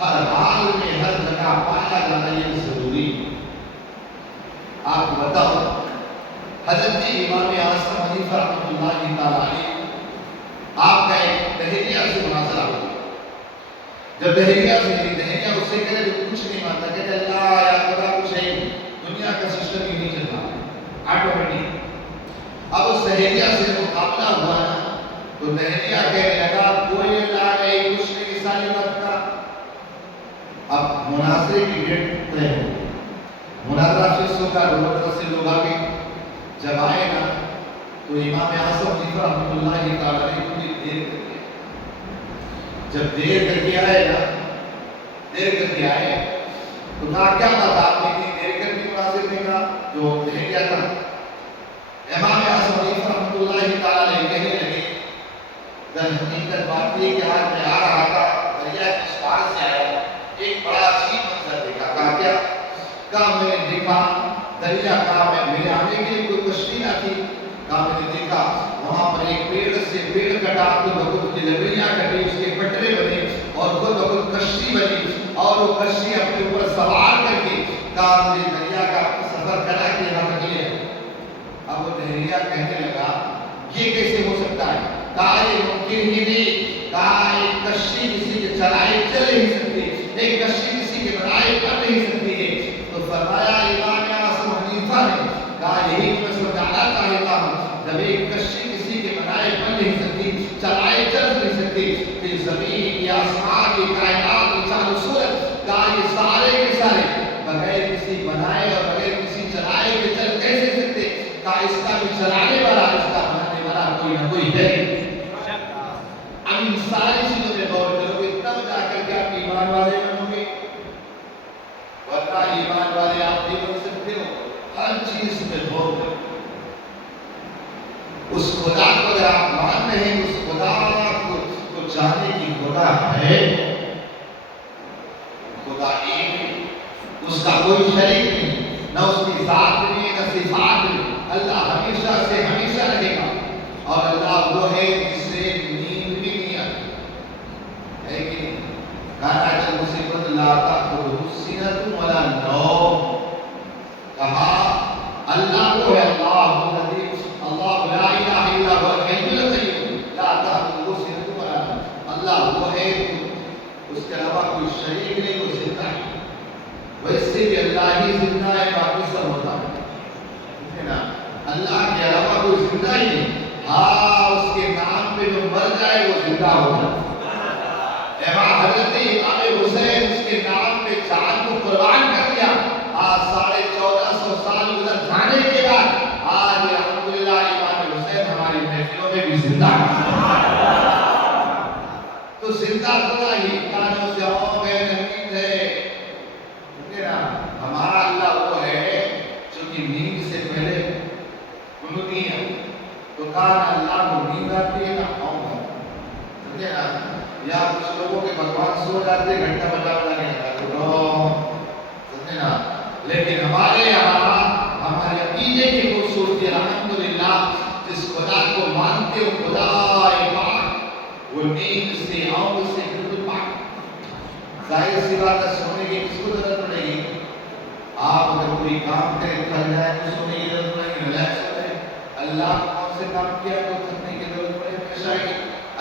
ہر حال میں ہر جگہ پایا جانا یہ ضروری ہے۔ آپ کو بتاؤ حضرت امام اعظم حنیفہ رحمۃ اللہ تعالیٰ علیہ آپ کا ایک دہریہ سے مناظرہ ہوا۔ جب دہریہ اس سے کہتے جو کچھ نہیں مانتا، کہتے اللہ یا خدا کچھ ہے دنیا کا سسٹم ہی نہیں چل رہا آٹومیٹک۔ اب اس دہریہ سے مقابلہ ہوا نا تو دہریہ کہنے لگا کوئی اللہ نہیں کچھ نہیں ساری بات کا۔ اب مناظرے کی ڈیٹ طے ہو، مناظرہ فکس ہوگا، دونوں طرف سے لوگ آگے جب آئے نا تو امام اعظم حنیفہ رحمۃ اللہ تعالیٰ نے پوری دیر کر کے، جب دیر کر کے آئے نا، دیر کر کے آئے تو کہا کیا بات آپ نے اتنی دیر کر کے مناظر نے کہا جو دہریہ تھا۔ امام اعظم حنیفہ رحمۃ اللہ تعالیٰ نے کہنے لگے در حقیقت بات یہ کہ آج میں آ رہا تھا دریا کے اس پار سے آیا ایک بڑا عجیب منظر دیکھا۔ کہا کیا؟ کہا میں نے دیکھا دریا کا میرے آنے کے لیے کوئی کشتی نہ تھی۔ کہا میں نے دیکھا وہاں پر ایک پیڑ سے پیڑ کٹا تو بخود کی لکڑیاں کٹی، اس کے پٹرے بنے اور خود بخود کشتی بنی اور وہ کشتی اپنے اوپر سوار کر کے کہا مجھے دریا کا سفر کرا کے یہاں تک لے آئے۔ اب وہ دہریہ کہنے لگا یہ کیسے ہو سکتا ہے؟ کہا یہ ممکن ہی نہیں، کہا ایک کشتی کسی کے چلائے چل نہیں سکتی، ایک کشتی کسی کے بنائے کر نہیں سکتی ہے۔ تو فرمایا امام اعظم حنیفہ نے کہا یہی تو میں سمجھانا چاہتا ہوں، جب ایک کشتی کسی کے بنائے بن نہیں سکتی، چلائے چل نہیں سکتی، کہ زمین یا آسمان یہ کائنات یہ چاند و سورج، کہا یہ سارے کے سارے بغیر کسی بنائے اور بغیر کسی چلائے کے چل کیسے سکتے؟ کہا اس کا بھی چلانے والا اس کا بنانے والا کوئی نہ کوئی ہے۔ اب ان ساری چیزوں میں غور کرو گے تب جا کر کے آپ ایمان والے بنو گے، ورنہ ایمان والے آپ نہیں بن سکتے ہو۔ ہر چیز میں غور کرو، اس خدا کو اگر آپ مان رہے ہیں، اس خدا کو جانے کی خدا ہے، خدا ایک، اس کا کوئی شریک نہیں، نہ اس کی ذات میں نہ صفات میں، اللہ ہمیشہ سے ہمیشہ رہے گا، اور اللہ وہ ہے جس سے نیند بھی نہیں آتی ہے کہ نہیں؟ کہا جب مصیبت لا تأخذہ سنۃ ولا نوم، کہا اللہ وہ ہے اللہ الذی اللہ لا الہ الا هو الحی القیوم لا تأخذہ سنۃ ولا نوم، اللہ وہ ہے اس کے علاوہ کوئی شریک نہیں، وہ زندہ ہے، ویسے بھی اللہ ہی زندہ ہے، باقی سب ہوتا ہے نا، اللہ کے علاوہ کوئی زندہ ہی نہیں۔ ہاں اس کے نام پہ جو مر جائے وہ زندہ ہوتا ہے۔ حضرت امام حسین اس کے نام پہ جان کو قربان کر دیا، آج 1450 سال گزر جانے کے بعد آج الحمدللہ امام حسین ہماری محفلوں میں بھی زندہ ہے۔ تو زندہ خدا ہی کانوں سے ہو گئے نیند ہے، ہمارا اللہ وہ ہے جو کہ نیند سے پہلے نہیں ہے، تو کہا اللہ کو نیند آتی ہے نہ آؤں گا، سمجھے نا؟ یا کچھ لوگوں کے بھگوان سو جاتے گھنٹہ بجا کے لگاتے سمجھے نا، لیکن ہمارے یہاں ہمارے عقیدے کی خوبصورتی الحمدللہ جس خدا کو مانتے ہو خدا پاک، وہ نیند سے آنکھ سے بالکل پاک۔ ظاہر سی بات ہے سونے کی کس کو ضرورت پڑے گی؟ آپ اگر کوئی کام کرے تھک جائے تو سونے کی ضرورت پڑے گی، ریلیکس کرے۔ اللہ کون سے کام کیا تو تھکنے کی ضرورت پڑے ہمیشہ ہی؟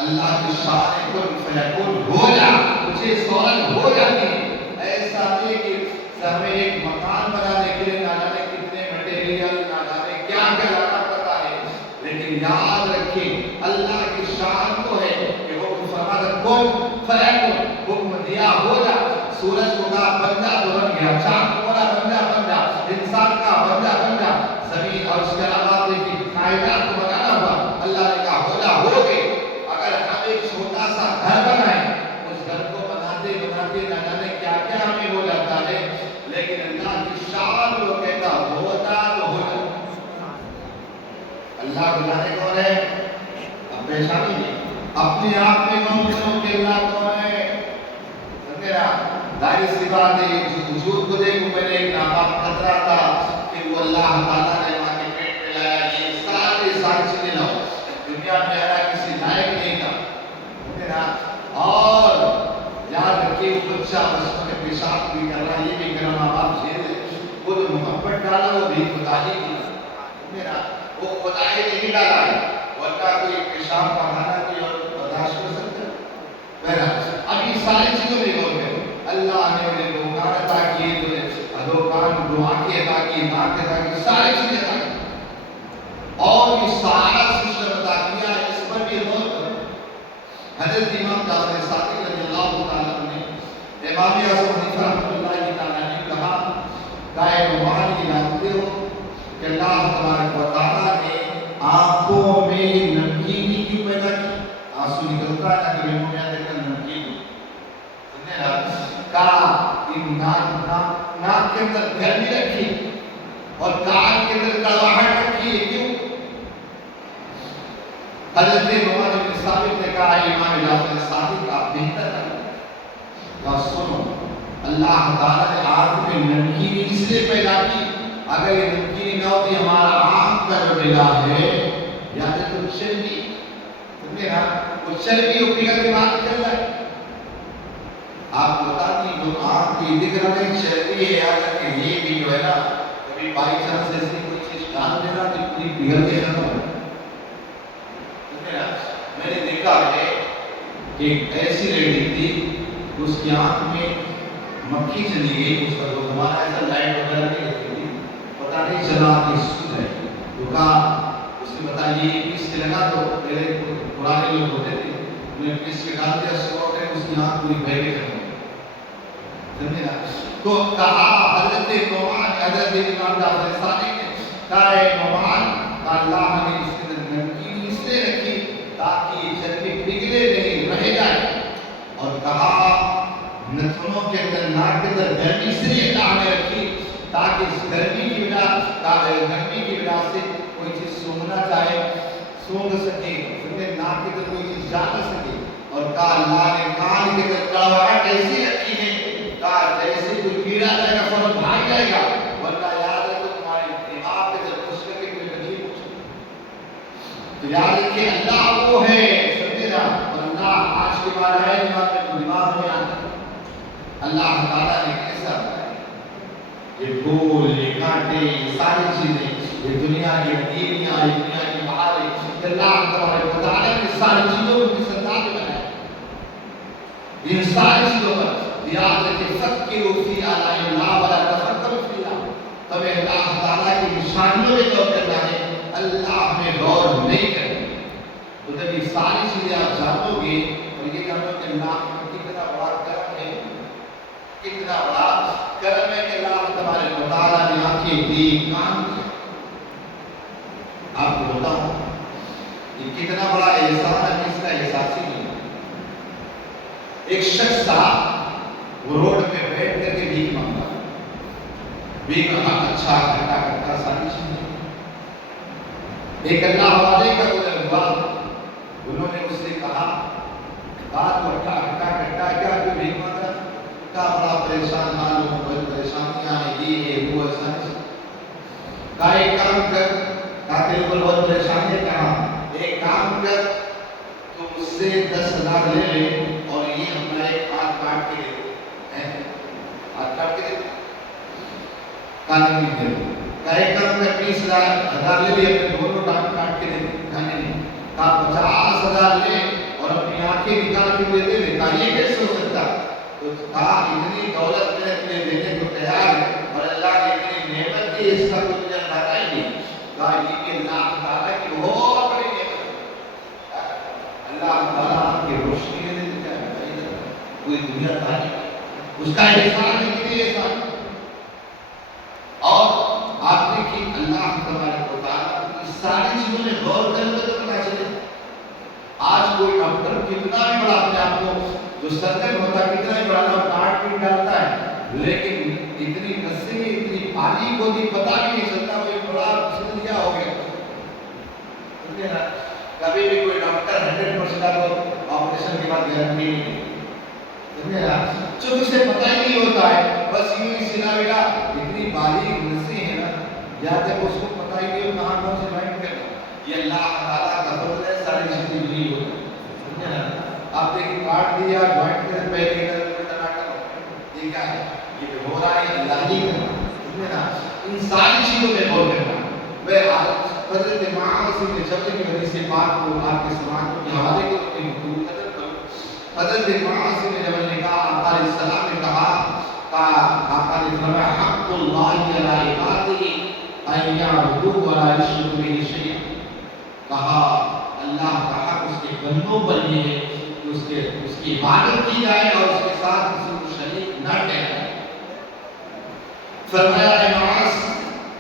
اللہ کی شان کن فیکون ہو جا، مجھے سوال ہو جاتی ہے۔ ایسا نہیں کہ ہمیں ایک مکان بنانے کے لیے نہ جانے کتنے مٹیریل نہ جانے کیا کیا لانا پڑتا ہے، لیکن یاد رکھیں اللہ کی شان تو ہے کہ وہ فرماتا کن فیکون، حکم دیا ہو جا، سورج کو کہا بندہ تو بن گیا، چاند کو بولا بندہ بن جا، انسان کا بندہ بن جا، زمین اور اس کے علاوہ دیکھیں کائنات کو بنانا ہوا، اللہ نے کہا ہو جا، ہو گئے۔ اگر ہم ایک چھوٹا سا گھر بنائیں، اس گھر کو بناتے بناتے نہ جانے کیا کیا ہمیں ہو جاتا ہے، لیکن اللہ کی شان وہ کہتا ہوتا تو ہو جاتا۔ اللہ بنانے کون ہے؟ اب پریشانی نہیں، اپنے آپ میں کون کرو کہ اللہ کون ہے؟ سمجھے نا؟ ظاہر سی بات ہے، وجود کو دیکھو، میں نے ایک ناپاک قطرہ تھا کہ وہ اللہ تعالیٰ نے وہاں کے پیٹ پہ لایا، یہ ساری چیزیں لاؤ، دنیا میں آیا کسی لائق نہیں تھا، سمجھے نا؟ اور یاد رکھیے وہ بچہ بچوں میں پیشاب بھی کر رہا، یہ بھی کر رہا، ماں باپ جھیل ہے، وہ جو محبت ڈالا وہ بھی خدا ہی کی، سمجھے نا؟ وہ خدا ہی نہیں ڈالا ہے، ورنہ کوئی پیشاب کا کھانا کوئی اور برداشت کر سکتا ہے؟ بہرحال اب یہ ساری چیزوں میں غور کرو، اللہ نے انہیں دو کان عطا کیے، دو کان، دو آنکھیں عطا کی، ناک عطا کی، ساری چیزیں عطا کی، اور یہ سارا سسٹم عطا کیا، اس پر بھی غور کرو۔ حضرت امام جعفر صادق رضی اللہ تعالیٰ نے امام اعظم حنیفہ رحمۃ اللہ تعالیٰ نے کہا، دائے نعمان یہ جانتے ہو کہ اللہ تبارک و تعالیٰ نے آنکھوں میں نمکینی کیوں پیدا کی؟ آنسو نکلتا ہے کہ میں نے دیکھا نمکین، سمجھے نا؟ کہا ناک کے اندر گرمی رکھی اور کان کے اندر کڑواہٹ رکھی ہے، کیوں؟ حضرت نعمان بن ثابت نے کہا امام جعفر صادق آپ بہتر ہے، کہا سنو، اللہ تعالیٰ نے آنکھ میں نمکینی اس لیے پیدا کی، اگر یہ نمکینی نہ ہوتی ہمارا آنکھ کا جو نگاہ ہے یا تو چربی، سمجھے نا؟ وہ چربی وہ پگھل کے باہر نکل رہا ہے۔ آپ کو بتا دیں جو آنکھ کی دکھ رہا ہے چربی ہے، یا کہ یہ بھی جو ہے نا کبھی بائی چانس ایسی کوئی چیز ڈال دے رہا تو پوری پگھل کے ختم ہو۔ میں نے دیکھا ہے کہ ایک ایسی لیڈی تھی، اس کی آنکھ میں مکھی چلی گئی، اس کا جو ہمارا ایسا لائٹ وغیرہ نہیں لگتی تھی، پتہ نہیں چلا کہ سود ہے، تو کہا اس نے بتایا یہ پیس کے لگا، تو پہلے پرانے لوگ ہوتے تھے انہیں پیس کے ڈال دیا، صبح میں اس کی آنکھ پوری بہہ کے ختم ہو، سمجھے نا؟ تو کہا حضرت نعمان، حضرت امام جعفر صادق نے کہا اے نعمان، اللہ نے اس کے اندر نمکینی اس لیے رکھی تاکہ یہ چربی پگھلے نہیں، رہ جائے، اور کہا نتنوں کے اندر، ناک کے اندر گرمی اس لیے اللہ نے رکھی تاکہ اس گرمی کی وجہ سے کوئی چیز سونگنا چاہے سونگ سکے، پھر ناک کے اندر کوئی چیز جا نہ سکے، اور کہا اللہ نے کان کے اندر کڑواہٹ ایسی رکھی ہے، کہا جیسے کوئی کیڑا جائے گا فوراً بھاگ جائے گا، ورنہ یاد ہے تو تمہارے دماغ کے اندر گھس کر کے کوئی تکلیف ہو سکتی ہے۔ تو یاد رکھیے اللہ وہ ہے، سمجھے نا؟ اور اللہ آج کے بعد ہے دماغ میں آتا ہے، اللہ تعالیٰ نے کیسا بنایا یہ پھول، یہ کانٹے، یہ ساری چیزیں، یہ دنیا کی ندیاں، یہ دنیا کی بہاریں، اللہ تبارک و تعالیٰ نے ساری چیزوں کو کس انداز میں بنایا، ان ساری چیزوں پر یاد رکھے فکروا فی آلاء اللہ ولا تفکروا فی اللہ، تمہیں اللہ تعالیٰ کی نشانیوں میں غور کرنا ہے، اللہ میں غور نہیں کرنا۔ تو جب یہ ساری چیزیں آپ جانو گے اور یہ جانو کہ اللہ کتنا بڑا کرم ہے، کتنا بڑا کرم ہے کہ اللہ تبارک و تعالیٰ نے آنکھیں دی، کان دی۔ آپ کو بتاؤں یہ کتنا بڑا احسان ہے، اس کا احساس ہی نہیں۔ ایک شخص تھا، وہ روڈ پہ بیٹھ کر کے بھیک مانگا، بھیک اچھا کھٹا کھٹا ساری چیزیں۔ ایک اللہ والے کا گزر ہوا، انہوں نے اس سے کہا بات کو اٹھا کھٹا کیا کوئی بھیک مانگ رہا، کہا بڑا پریشان حال ہوں، بڑی پریشانیاں ہیں، یہ وہ ایسا نہیں۔ کہا ایک کام کر، کہا تیرے کو بہت پریشانی ہے، کہا ایک کام کر، تو مجھ سے 10,000 لے لے اور یہ اپنا ایک ہاتھ کاٹ کے دے، ہاتھ کاٹ کے دے، کہا نہیں دے، کہا ایک کام کر 20,000 لے لے اپنے دونوں ٹانگ کاٹ کے دے، کہا نہیں، کہا 50,000 لے اور اپنی آنکھیں نکال کے دے دے، کہا یہ کیسے ہو سکتا؟ تو کہا اتنی دولت میں اپنے دینے کو تیار ہے اور اللہ نے اتنی نعمت دی، اس کا کچھ اندازہ ہی نہیں۔ کہا یہ کہ اللہ تعالیٰ کی بہت بڑی نعمت ہے، اللہ تعالیٰ آپ کی روشنی میں دیتا ہے، پوری دنیا تاریخ اس کا احسان ہے کہ یہ احسان۔ اور آپ دیکھیے اللہ تبارک و تعالیٰ اس ساری چیزوں میں غور کرنے تو پتہ چلے آج کوئی ڈاکٹر کتنا بھی بڑا اپنے آپ کو جو سر میں ہوتا کتنا ہی بڑا لیکن اتنی نسیں اتنی باریک ہوتی پتہ بھی نہیں چلتا کوئی بڑا پسند کیا ہو گیا. کبھی بھی کوئی ڈاکٹر 100% آپ آپریشن کے بعد گارنٹی نہیں چونکہ اسے پتہ ہی نہیں ہوتا ہے. بس یوں ہی سلا بیٹا اتنی باریک نسیں ہیں نا یا تک اس کو پتہ ہی نہیں ہو کہاں کون سے جوائنٹ کرنا. یہ اللہ تعالیٰ کا فضل ہے. ساری چیزیں یہی ہوتی ہیں. آپ دیکھیں کاٹ دیا جوائنٹ کے پہلے یہ کیا ہے؟ یہ ہو رہا ہے اللہ ہی کا. ان ساری چیزوں میں غور کرنا. بہرحال حضرت معاذ بن جبل کی حدیث پاک کو آپ کے سماعت کے حوالے کروں. حضرت معاذ بن جبل نے کہا آقا علیہ السلام نے کہا آقا نے فرمایا حق اللہ علی عبادہ ان یعبدوہ ولا یشرکوا بہ شیئا. کہا اللہ کا حق اس کے بندوں پر یہ ہے کہ اس کی عبادت کی جائے اور اس کے ساتھ کسی کو شریک نہ ٹھہرائے. فرمایا اے معاذ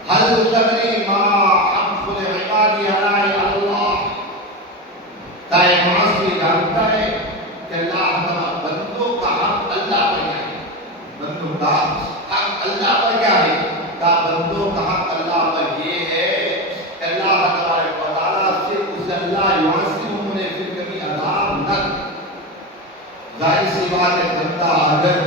هل تدری ما حق العباد علی اللہ. اے معاذ یہ جانتا ہے کہ اللہ تعالیٰ بندوں کا حق اللہ پر کیا ہے. بندوں کا حق اللہ پر کیا ہے. کہ بندوں کا حق اللہ پر یہ ہے کہ اللہ تبارک و تعالیٰ صرف اسے اللہ یعصمہ نے پھر کبھی عذاب نہ. ظاہر سی بات ہے بندہ اگر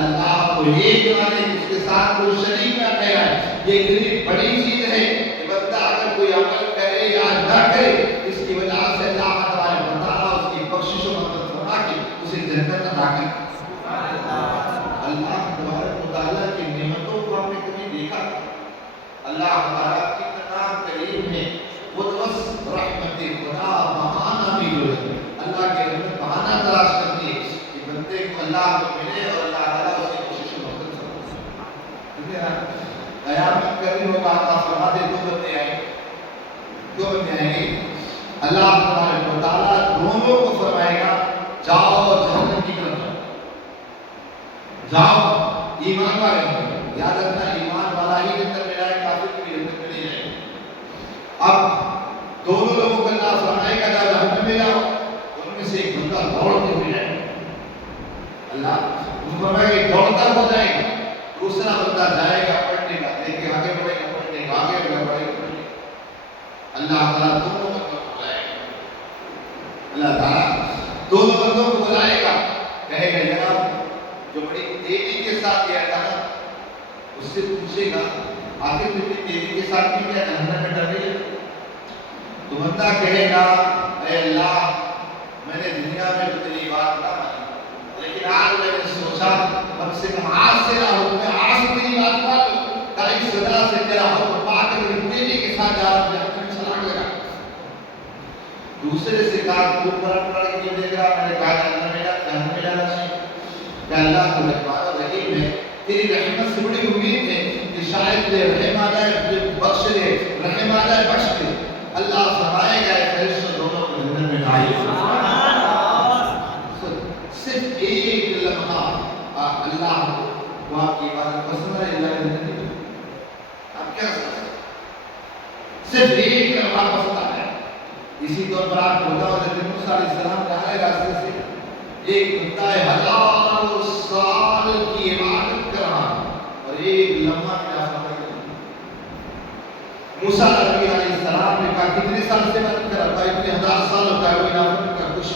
اللہ کو ایک مانے اس کے ساتھ کوئی شریک نہ ٹھہرائے یہ اتنی بڑی چیز ہے کہ بندہ اگر کوئی عمل کرے یا نہ کرے اس کی وجہ سے اللہ تبارک و تعالیٰ اس کی بخشش و مغفرت فرما کے اسے جنت عطا کرے. اللہ تبارک و تعالیٰ کی نعمتوں کو آپ نے کبھی دیکھا؟ اللہ تعالیٰ کتنا کریم ہے. قدوس رحمت خدا بہانہ بھی جو ہے اللہ کے رحمت بہانہ تلاش کرتی ہے کہ بندے کو اللہ کو ملے اور اللہ تعالیٰ اس کی کوشش و مغفرت فرمائے. قیامت کا دن ہوگا آقا فرماتے دو بندے آئیں گے. اللہ تبارک و تعالیٰ دونوں کو فرمائے گا جاؤ جہنم کی طرف جاؤ. ایمان والے یاد رکھنا ایمان والا ہی جنت میں جائے کافر کی جنت میں نہیں جائے. اب دونوں لوگوں کو اللہ فرمائے گا جاؤ جہنم میں جاؤ. ان میں سے ایک بندہ دوڑتے ہوئے جائے اللہ فرمائے گا دوڑتا ہو جائے گا. دوسرا بندہ جائے گا پڑھنے کا دیکھے آگے بڑھے گا پڑھنے کا آگے بڑھے گا. اللہ تعالیٰ دونوں بندوں کو بلائے گا. اللہ تعالیٰ دونوں بندوں کو بلائے گا کہے گا جناب جو بڑی تیزی کے ساتھ کیا تھا نا اس سے پوچھے گا آخر تم نے تیزی کے ساتھ بھی کیا جہنم میں ڈر رہی ہے. تو بندہ کہے گا اے اللہ میں نے دنیا میں تو تیری بات نہ مانی لیکن آج میں نے سوچا کم سے کم آج سے نہ ہو میں آج تیری بات مان تاکہ سزا سے تیرا حکم پا کے میری تیزی کے ساتھ جا رہا ہوں جہنم میں چھلانگ لگا. دوسرے سے کہا تو پڑھ کے دیکھ رہا. میں نے کہا جہنم میں جانا چاہیے کہ اللہ تو رحمان رحیم ہے. تیری رحمت سے بڑی امید ہے کہ شاید تیرے رحم آ جائے بخش دے رحم آ جائے بخش دے. اللہ فرمائے گا فرشتوں دونوں کو جنت میں ڈالے. صرف ایک لمحہ اللہ کو آپ کی عبادت پسند ہے اللہ نے جنت میں آپ کیا سمجھتے صرف ایک لمحہ پسند ہے. اسی طور پر آپ کو بتاؤ حضرت موسیٰ علیہ السلام جا رہے راستے سے ایک بندہ ہے ہزاروں سال کی عبادت کر رہا اور ایک لمحہ کیا فرمائے گا. موسیٰ علیہ السلام نے کہا کتنے سال سے عبادت کر رہا تھا. اتنے 1000 سال ہوتا ہے کوئی نافرمانی کا کچھ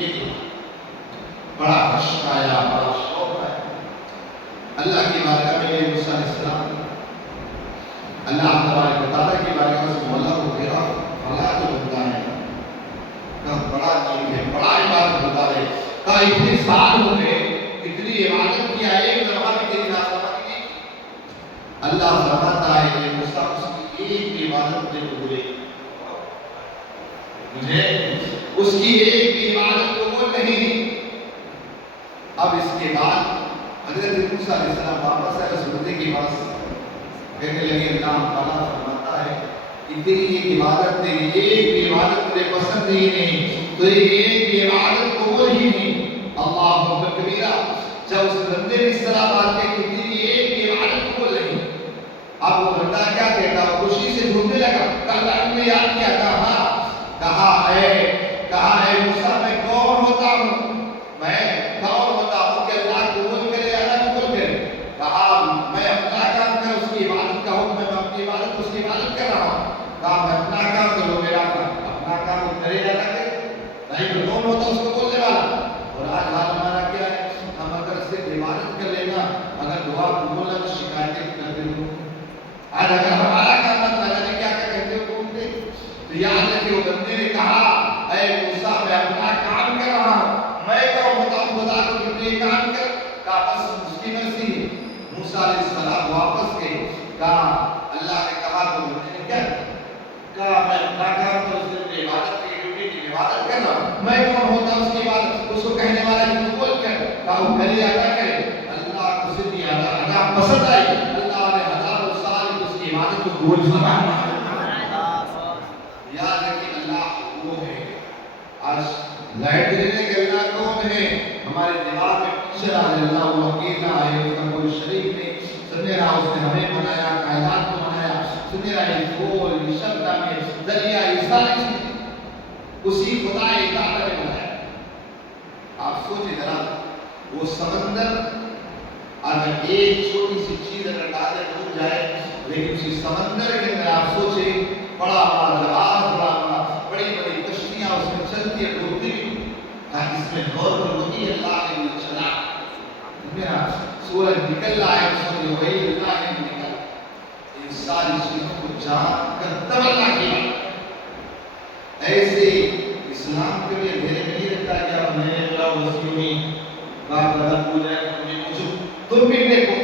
ایک بڑا عشق آیا بڑا شوق آیا اللہ کی بارگاہ میں گئے. موسیٰ علیہ السلام اللہ تبارک و تعالیٰ کی بارگاہ سے مولا کو گھیرا بڑا جو بندہ ہے بڑا چیز ہے بڑا عبادت ہوتا ہے. کہا اتنے سال ہو گئے اتنی عبادت کیا ایک لمحہ بھی تیری نافرمانی نہیں. اللہ فرماتا ہے کہ موسیٰ اس کی ایک بھی عبادت مجھے قبول مجھے اس کی ایک بھی عبادت قبول نہیں. اب اس کے بعد حضرت موسیٰ علیہ السلام واپس آئے اس بندے کے پاس کہنے لگے اللہ تعالیٰ فرماتا ہے کہ تیری ایک عبادت تیری ایک بھی عبادت مجھے پسند ہی نہیں تیری ایک بھی عبادت قبول ہی نہیں. اللہ اکبر کبیرہ. جب اس بندے نے اس طرح بات کی کہ تیری ایک بھی عبادت قبول نہیں اب وہ بندہ کیا کہتا خوشی سے ڈھونڈنے لگا. اللہ نے یاد کیا کہا اے موسیٰ میں کون ہوتا ہوں کہ اللہ قبول کرے یا نہ قبول کرے. عبادت کر لینا، اگر دعا قبول نہ تو شکایتیں کرتے ہو. آج اگر ہمارا کام نہ جانے کیا کیا کہتے ہو بولتے، تو یاد ہے کہ وہ بندے نے کہا اے موسیٰ میں اپنا کام کر رہا ہوں، میں کہوں ہوتا ہوں خدا کو کہ یہ کام کر. کہا بس اس کی مرضی ہے. موسیٰ علیہ السلام واپس گئے. کہا اللہ نے کہا تو بندے نے کیا کہا میں اپنا کام تو اس نے عبادت کی ڈیوٹی کی عبادت کر رہا ہوں، میں کون ہوتا ہوں اس کی عبادت. اس کو کہنے والا کہ تو بول کر. کہا وہ کرے یا نہ کرے، اللہ کو صدی ادا پسند آئی. اللہ نے ہزاروں سال اس کی عبادت کو قبول فرمایا. یاد رکھیں اللہ وہ ہے. آج لائٹ دینے کے اللہ کون ہے؟ ہمارے دماغ میں پیچھے آ رہے اللہ وہ اکیلا ہے، اس کا کوئی شریک نہیں. سمجھے رہا اس نے ہمیں بنایا، کائنات کو بنایا. سمجھے رہا یہ پھول، یہ شبنم، یہ دریا، یہ ساری چیزیں اسی خدا تعالی نے بنایا. آپ سوچیں ذرا وہ سمندر اگر ایک چھوٹی سی چیز اگر ڈالے ڈوب جائے، لیکن اسی سمندر کے اندر آپ سوچیں بڑا بڑا جہاز، بڑی بڑی کشتیاں اس میں چلتی ہے ڈوبتی بھی. اس میں نارمل وہی اللہ نے بھی چلا. میرا سورج نکل رہا ہے اس میں وہی اللہ نے نکلا. ان ساری چیزوں کو جان کر تب اللہ کیا. ایسے اسلام کے لیے دھیرے نہیں رکھتا کہ آپ نئے اللہ وسیع ہوئی بات غلط ہو جائے تمہیں کچھ. تم بھی دیکھو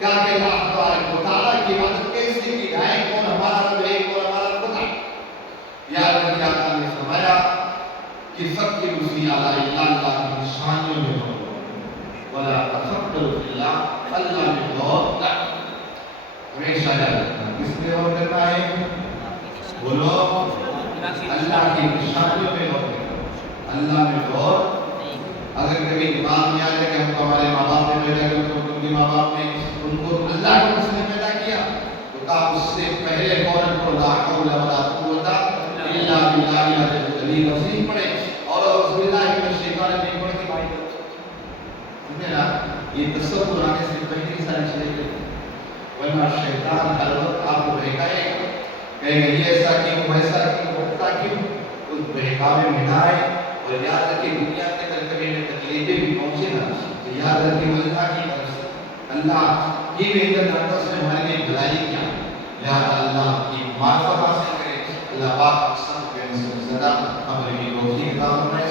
کیا کہ اللہ تبارک و تعالیٰ کی عبادت کیسے کی جائے، کون ہمارا رب ہے، کون ہمارا خدا. یاد رکھیے اللہ نے فرمایا کہ فکر اسی علی اللہ کی نشانیوں میں ہو ولا تفکر فی اللہ، اللہ میں غور نہ. ہمیشہ یاد رکھنا کس میں غور کرنا ہے؟ بولو اللہ کی نشانیوں میں غور کرنا، اللہ میں غور. اگر کبھی دماغ میں آ جائے کہ ہم کو ہمارے ماں باپ نے پیدا کیا، تو ان کے ماں باپ نے ان کو اللہ کو کس نے پیدا کیا، تو کہا اس سے پہلے فوراً کو لا حول ولا قوت الا باللہ العلی العظیم پڑھے اور اعوذ باللہ من الشیطان الرجیم پڑھ کے بھائی میرا یہ تصور آنے سے پہلے ساری چیزیں، ورنہ شیطان ہر وقت آپ کو بہکائے گا، کہے گا یہ ایسا کیوں، ویسا کیوں، ویسا کیوں. اس بہکاوے میں نہ آئے. اور یاد رکھیں دنیا کے اندر کبھی تکلیفیں بھی پہنچے نا تو یاد رکھیں وہ اللہ کی طرف سے، اللہ کی بہتر جانتا اس نے ہمارے لیے بھلائی کیا. لہٰذا اللہ کی معرفت حاصل کرے. اللہ پاک سب کے زیادہ ہمارے لیے توفیق عطا فرمائے.